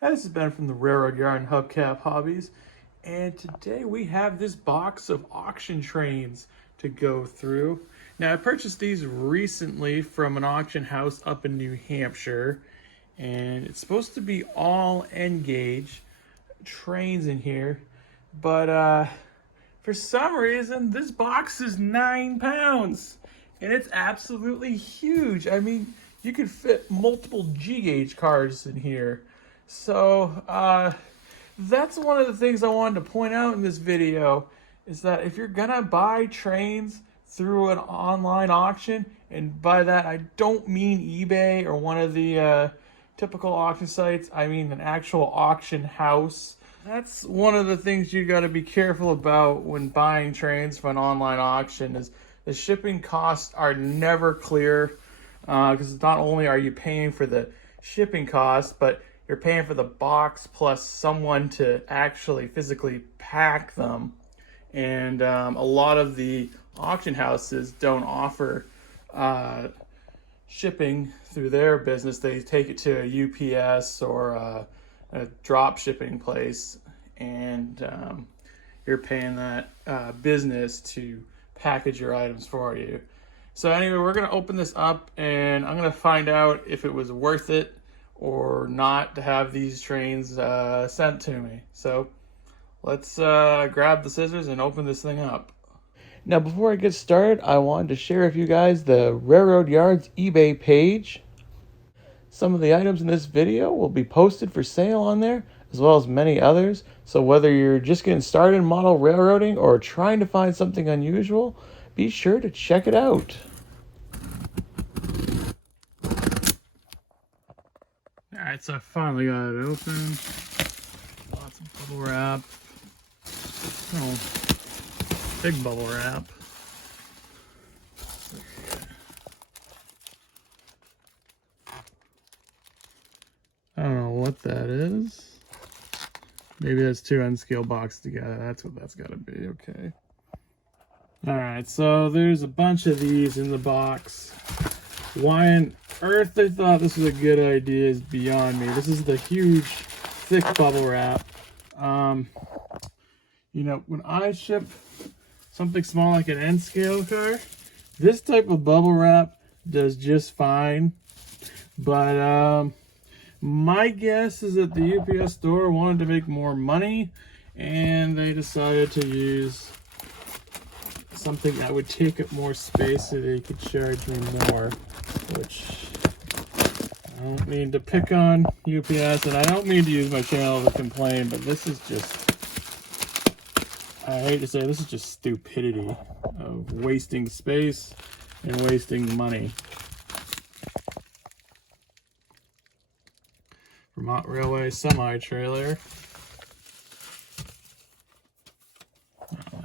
Hi, this is Ben from the Railroad Yard and Hubcap Hobbies, and today we have this box of auction trains to go through. Now, I purchased these recently from an auction house up in New Hampshire, and it's supposed to be all N-gauge trains in here, but for some reason, this box is 9 pounds, and it's absolutely huge. I mean, you could fit multiple G-gauge cars in here. So, that's one of the things I wanted to point out in this video, is that if you're gonna buy trains through an online auction, and by that I don't mean eBay or one of the typical auction sites, I mean an actual auction house. That's one of the things you got to be careful about when buying trains from an online auction, is the shipping costs are never clear, because not only are you paying for the shipping costs, but you're paying for the box plus someone to actually physically pack them. And a lot of the auction houses don't offer shipping through their business. They take it to a UPS or a drop shipping place, and you're paying that business to package your items for you. So anyway, we're gonna open this up, and I'm gonna find out if it was worth it or not to have these trains sent to me. So let's grab the scissors and open this thing up. Now, before I get started, I wanted to share with you guys the Railroad Yards eBay page. Some of the items in this video will be posted for sale on there, as well as many others. So whether you're just getting started in model railroading or trying to find something unusual, be sure to check it out. Alright, so I finally got it open. Lots of bubble wrap. Oh, big bubble wrap. I don't know what that is. Maybe that's two N-scale boxed together. That's what that's got to be. Okay. Alright, so there's a bunch of these in the box. Why on earth they thought this was a good idea is beyond me. This is the huge, thick bubble wrap. You know, when I ship something small like an N-scale car, this type of bubble wrap does just fine. But my guess is that the UPS store wanted to make more money, and they decided to use something that would take up more space so they could charge me more, which I don't mean to pick on UPS, and I don't mean to use my channel to complain, but this is just, I hate to say, this is just stupidity of wasting space and wasting money. Vermont Railway semi-trailer.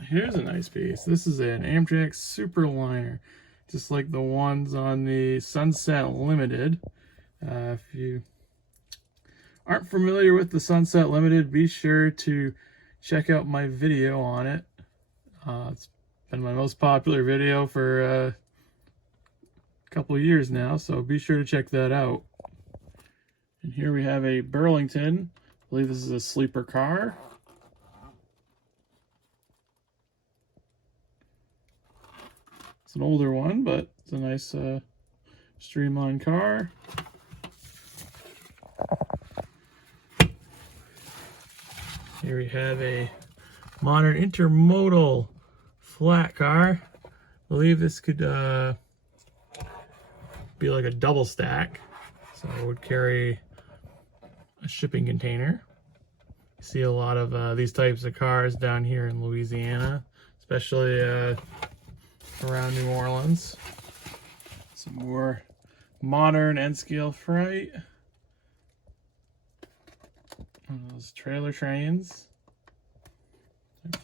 Here's a nice piece. This is an Amtrak Superliner, just like the ones on the Sunset Limited. If you aren't familiar with the Sunset Limited, be sure to check out my video on it. It's been my most popular video for a couple of years now, so be sure to check that out. And here we have a Burlington. I believe this is a sleeper car. It's an older one, but it's a nice streamlined car. Here we have a modern intermodal flat car. I believe this could be like a double stack, so it would carry a shipping container. You see a lot of these types of cars down here in Louisiana, especially around New Orleans. Some more modern N-scale freight. Those trailer trains.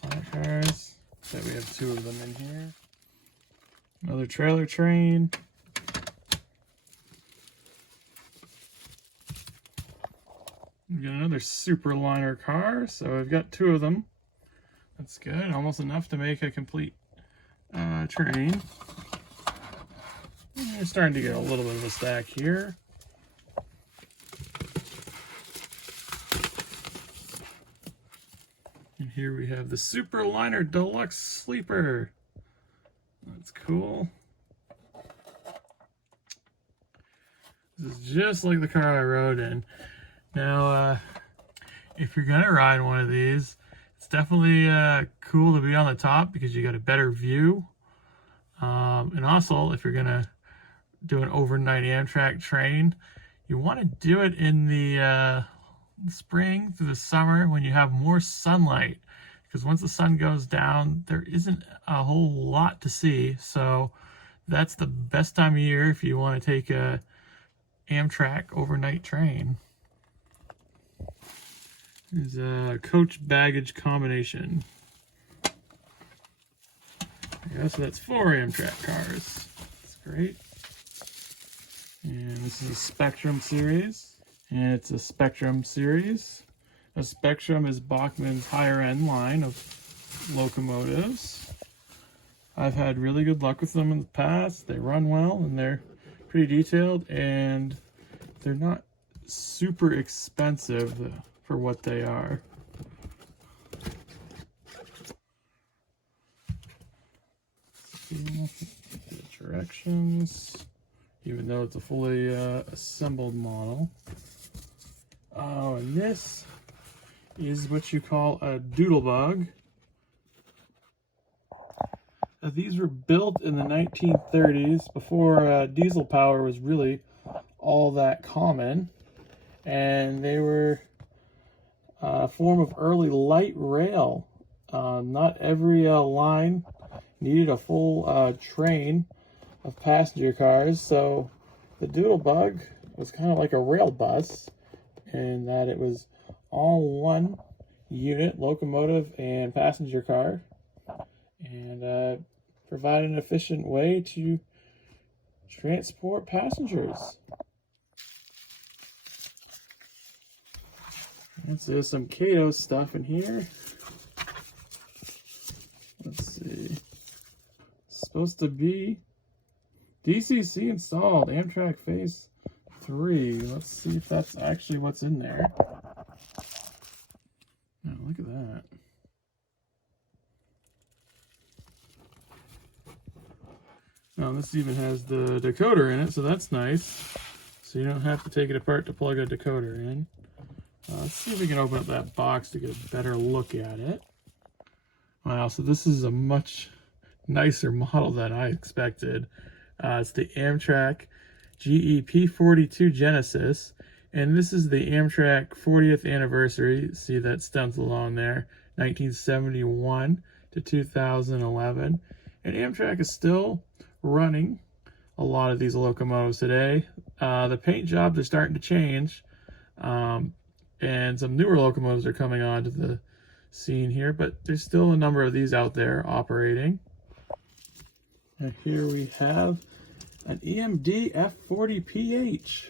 Flat cars. So we have two of them in here. Another trailer train. We've got another Superliner car, so I've got two of them. That's good, almost enough to make a complete train. We're starting to get a little bit of a stack here. Here we have the Superliner Deluxe Sleeper. That's cool. This is just like the car I rode in. Now, if you're gonna ride one of these, it's definitely cool to be on the top because you got a better view. And also, if you're gonna do an overnight Amtrak train, you want to do it in the spring through the summer when you have more sunlight, because once the sun goes down, there isn't a whole lot to see. So that's the best time of year if you want to take a Amtrak overnight train. There's a coach baggage combination. Yeah, so that's 4 Amtrak cars. That's great. And this is a Spectrum series. And it's a Spectrum series. A Spectrum is Bachmann's higher end line of locomotives. I've had really good luck with them in the past. They run well and they're pretty detailed, and they're not super expensive for what they are. The directions, even though it's a fully assembled model. Oh, and this is what you call a doodlebug. These were built in the 1930s, before diesel power was really all that common, and they were a form of early light rail. Not every line needed a full train of passenger cars, so the doodlebug was kind of like a rail bus in that it was all one unit, locomotive and passenger car, and provide an efficient way to transport passengers. And so there's some Kato stuff in here. Let's see. It's supposed to be DCC installed, Amtrak Phase 3. Let's see if that's actually what's in there. Oh, look at that. Now this even has the decoder in it, so that's nice. So you don't have to take it apart to plug a decoder in. Let's see if we can open up that box to get a better look at it. Wow, so this is a much nicer model than I expected. It's the Amtrak GE P42 Genesis, and this is the Amtrak 40th anniversary. See that stencil on there, 1971 to 2011. And Amtrak is still running a lot of these locomotives today. The paint jobs are starting to change, and some newer locomotives are coming onto the scene here, but there's still a number of these out there operating. And here we have an EMD F40PH.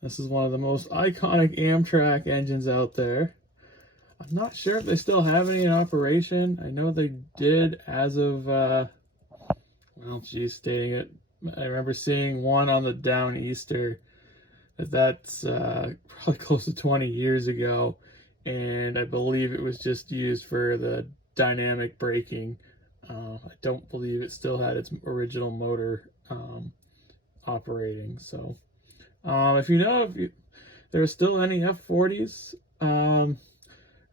This is one of the most iconic Amtrak engines out there. I'm not sure if they still have any in operation. I know they did as of, well, geez, stating it. I remember seeing one on the Downeaster. That's probably close to 20 years ago. And I believe it was just used for the dynamic braking. I don't believe it still had its original motor operating. So if you know if there are still any F40s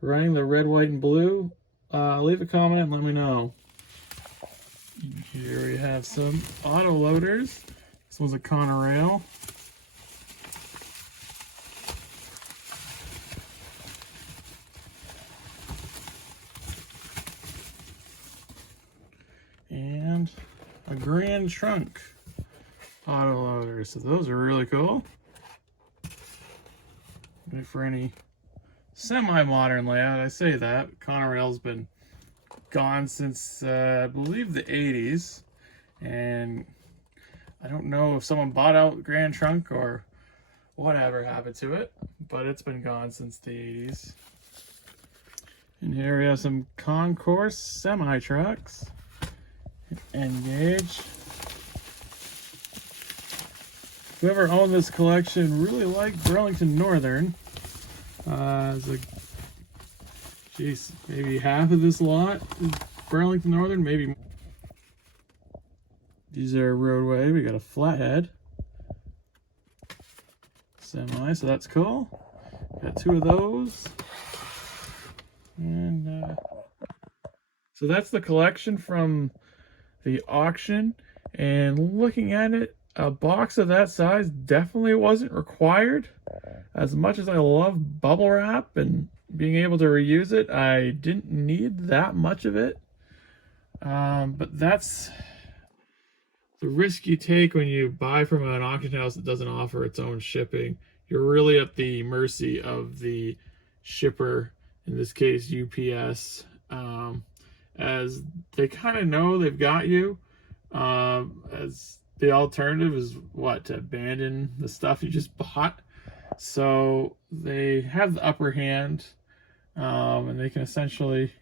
running the red, white, and blue, leave a comment and let me know. Here we have some auto loaders. This one's a Conrail. And a Grand Trunk auto loader. So those are really cool. Good for any semi-modern layout. I say that. Conrail's been gone since I believe the 80s, and I don't know if someone bought out Grand Trunk or whatever happened to it, but it's been gone since the 80s. And here we have some Concourse semi-trucks. Engage. Whoever owned this collection really liked Burlington Northern. It's like, geez, maybe half of this lot is Burlington Northern, maybe. These are roadway. We got a flathead semi, so that's cool. Got 2 of those. And so that's the collection from the auction. And looking at it, a box of that size definitely wasn't required. As much as I love bubble wrap and being able to reuse it, I didn't need that much of it. But that's the risk you take when you buy from an auction house that doesn't offer its own shipping. You're really at the mercy of the shipper, in this case UPS, as they kind of know they've got you. As the alternative is what, to abandon the stuff you just bought. So they have the upper hand, and they can essentially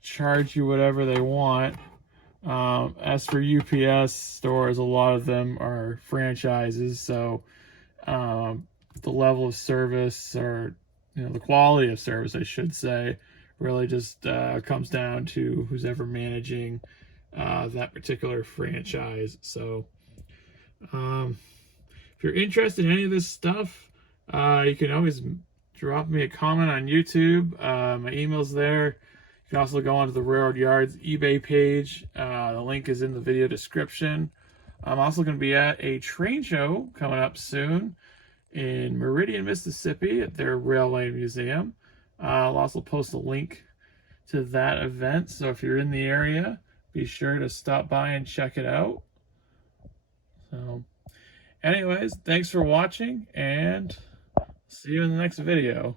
charge you whatever they want. As for UPS stores, a lot of them are franchises, so the level of service, or the quality of service, I should say, really just comes down to who's ever managing that particular franchise. So if you're interested in any of this stuff, you can always drop me a comment on YouTube. My email's there. You can also go onto the Railroad Yards eBay page. The link is in the video description. I'm also going to be at a train show coming up soon in Meridian, Mississippi at their Railway Museum. I'll also post a link to that event. So if you're in the area, be sure to stop by and check it out. So anyways, thanks for watching, and see you in the next video.